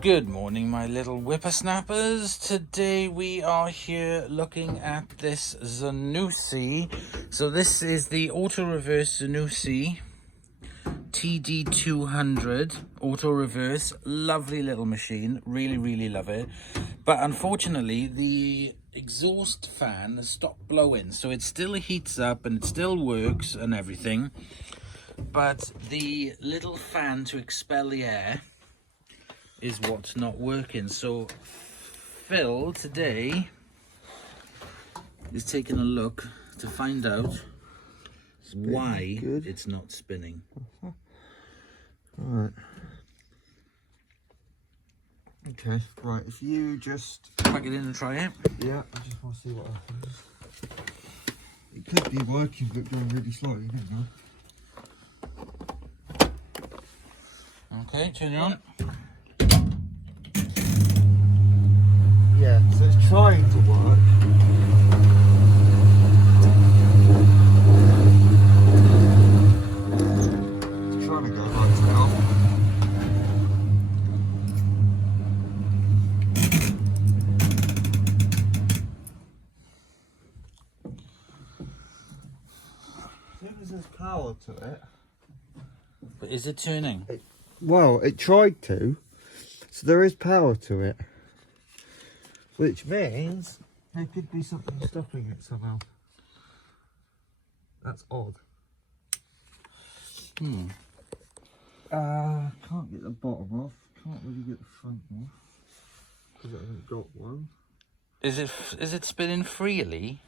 Good morning, my little whippersnappers. Today we are here looking at this Zanussi. So this is the auto reverse Zanussi TD200 auto reverse. Lovely little machine, really love it. But unfortunately the exhaust fan has stopped blowing, so it still heats up and it still works and everything, but the little fan to expel the air is what's not working. So Phil today is taking a look to find out why it's not spinning. Right. Okay, right, if you just Plug it in and try it. Yeah, I just want to see what happens. It could be working but going really slowly, you don't know. Okay, turn it on. Yeah, so it's trying to work. It's trying to go right now. As soon as there's power to it. But is it turning? Well, it tried to, so there is power to it. Which means there could be something stopping it somehow. That's odd. Can't get the bottom off. Can't really get the front off because I haven't got one. Is it spinning freely?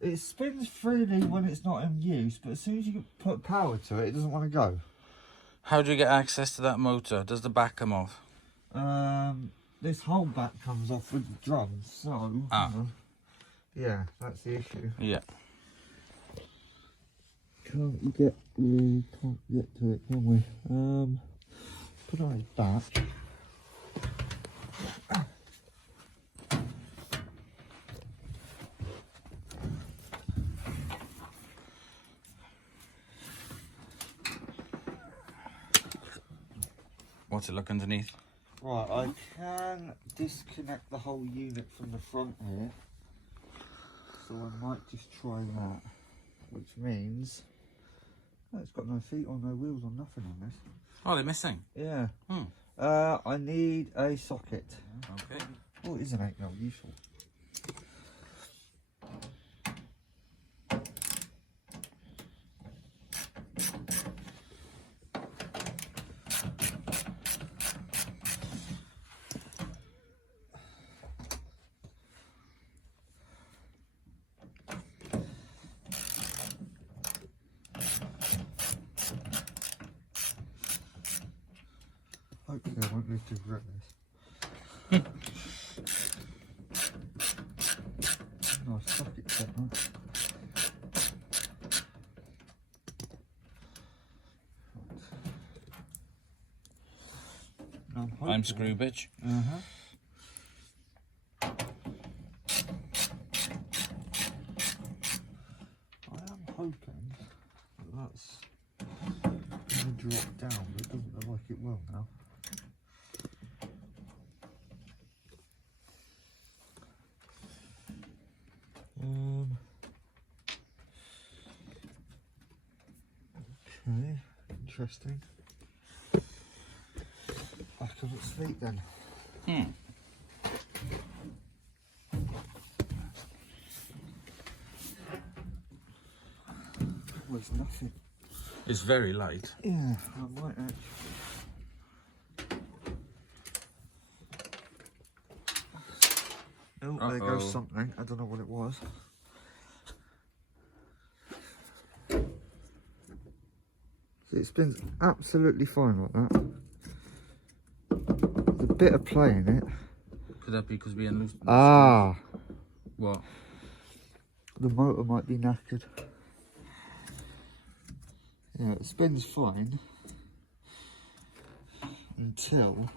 It spins freely when it's not in use, but as soon as you put power to it, it doesn't want to go. How do you get access to that motor? Does the back come off? This whole back comes off with the drums, so yeah, that's the issue. Yeah. Can't get to it, can we? Put it on his back. What's it look underneath? Right, I can disconnect the whole unit from the front here, so I might just try that, which means it's got no feet or no wheels or nothing on this. Oh, they're missing. Yeah. I need a socket. Okay. Oh, it is an 8 mil useful. Hopefully I won't live to regret this. Nice socket set, right? I'm screw bitch. I am hoping that that's going to drop down, but it doesn't look like it will now. Okay, interesting. Back of its feet then. There's nothing. It's very light. Yeah, I might actually. Oh, there goes something. I don't know what it was. So it spins absolutely fine like that. There's a bit of play in it. Could that be because we unloosed? What? The motor might be knackered. Yeah, it spins fine until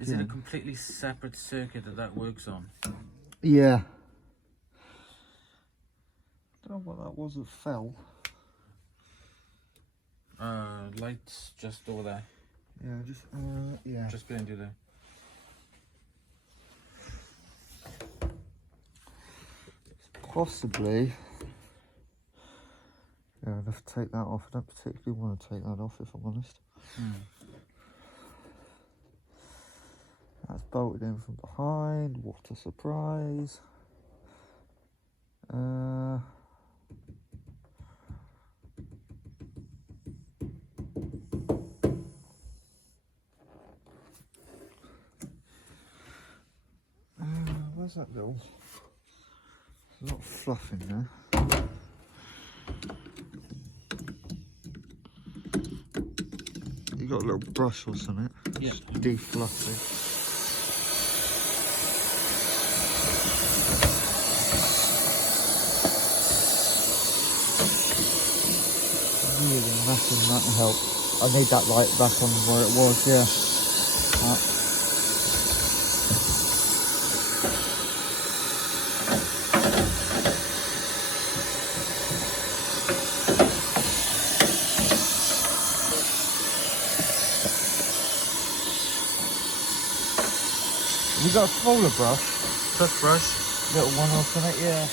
Is it a completely separate circuit that works on? Yeah. Don't know what that was that fell. Lights just over there. Yeah, Just behind you there. possibly. Yeah, I'd have to take that off. I don't particularly want to take that off, if I'm honest. That's bolted in from behind. What a surprise. Where's that little... There's a lot of fluff in there. You got a little brush or something? Yeah. Defluff it. Really nothing that can help. I need that light back on where it was, yeah. Have you got a smaller brush? Touch brush. Little one or something, yeah.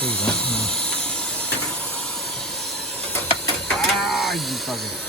Do that, Ah, you bugger.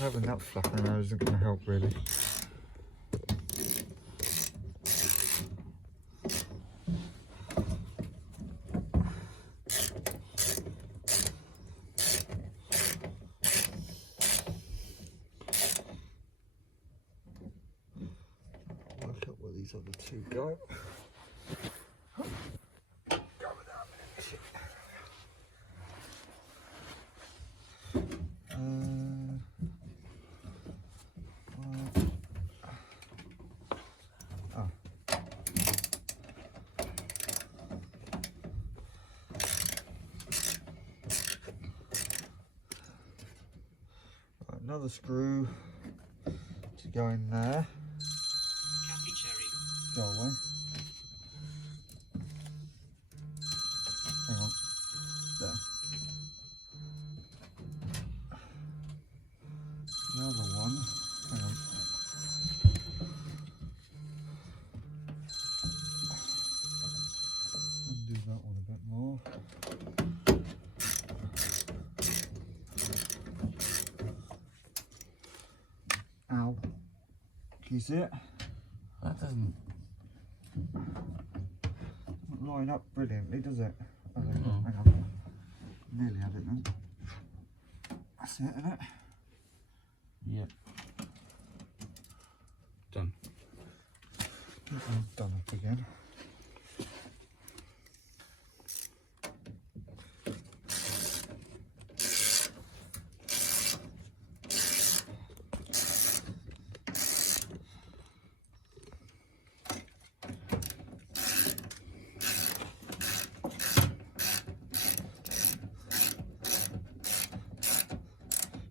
Having that flapping around isn't going to help really. Work out where these other two go. Another screw to go in there. Cafe cherry. Go away. Hang on. There. The other one. Hang on. Undo that one a bit more. Ow. Can you see it? That doesn't Line up brilliantly, does it? Oh, No. hang on. Nearly had it then. That's it, isn't it? Yep. Done. Done up again.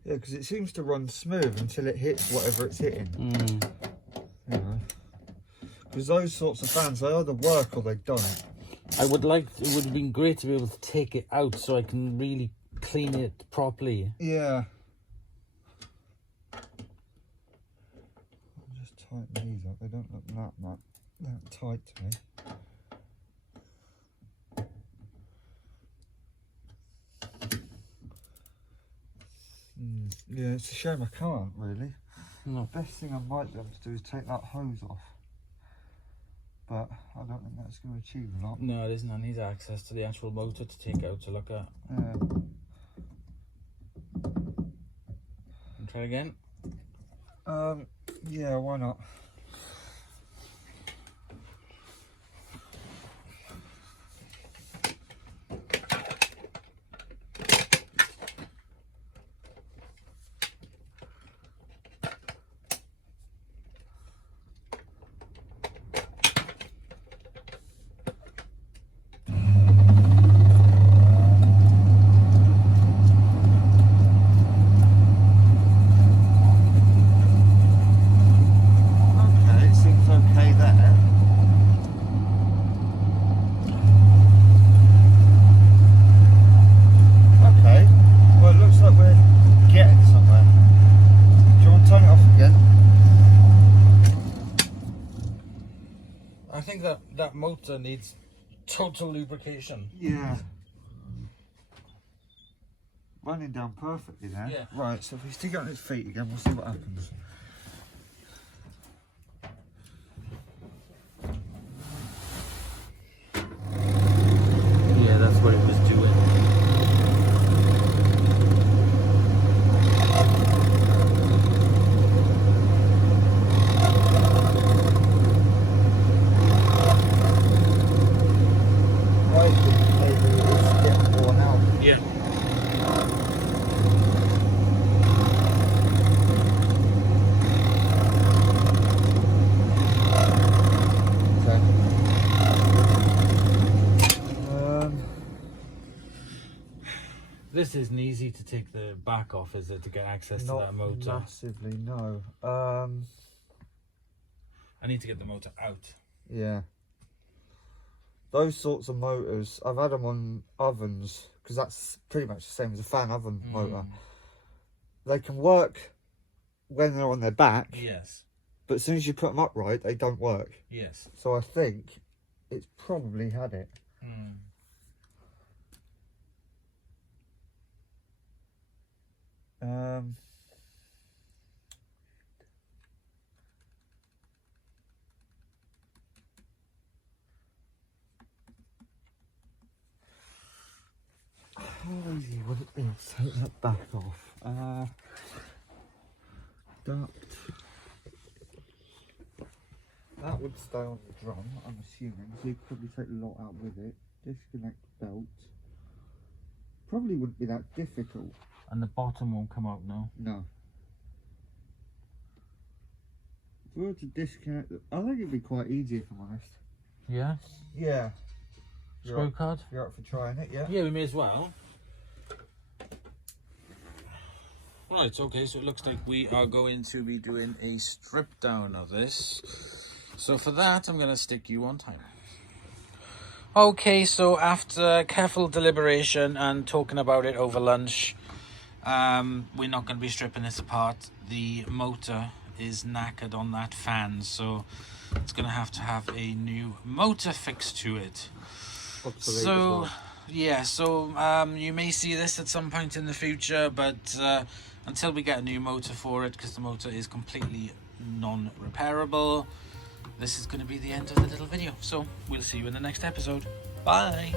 Yeah, because it seems to run smooth until it hits whatever it's hitting. You know, because those sorts of fans, they either work or they don't. It would have been great to be able to take it out so I can really clean it properly. Yeah. I'll just tighten these up. They don't look that tight to me. Yeah, it's a shame I can't really. No. The best thing I might be able to do is take that hose off. But I don't think that's going to achieve a lot. No, it isn't. I need access to the actual motor to take out to look at. And try again. Yeah, why not? I think that motor needs total lubrication. Yeah. Running down perfectly there. Yeah. Right, so if we stick it on its feet again, we'll see what happens. Yeah, that's what it was doing. This isn't easy to take the back off, is it, to get access to that motor? Not massively, no. I need to get the motor out. Yeah. Those sorts of motors, I've had them on ovens, because that's pretty much the same as a fan oven motor. They can work when they're on their back. Yes. But as soon as you put them upright, they don't work. Yes. So I think it's probably had it. How easy would it be to take that back off? Duct. That would stay on the drum, I'm assuming, so you could probably take the lot out with it. Disconnect the belt. Probably wouldn't be that difficult. And the bottom won't come out now? No. If we were to disconnect it, I think it'd be quite easy if I'm honest. Yeah? Yeah. Screw card? You're up for trying it, yeah? Yeah, we may as well. Right, okay, so it looks like we are going to be doing a strip down of this. So for that, I'm going to stick you on timer. Okay, so after careful deliberation and talking about it over lunch, we're not going to be stripping this apart. The motor is knackered on that fan, so it's going to have a new motor fixed to it. So, yeah, so you may see this at some point in the future, but until we get a new motor for it, because the motor is completely non-repairable, this is going to be the end of the little video. So we'll see you in the next episode. Bye.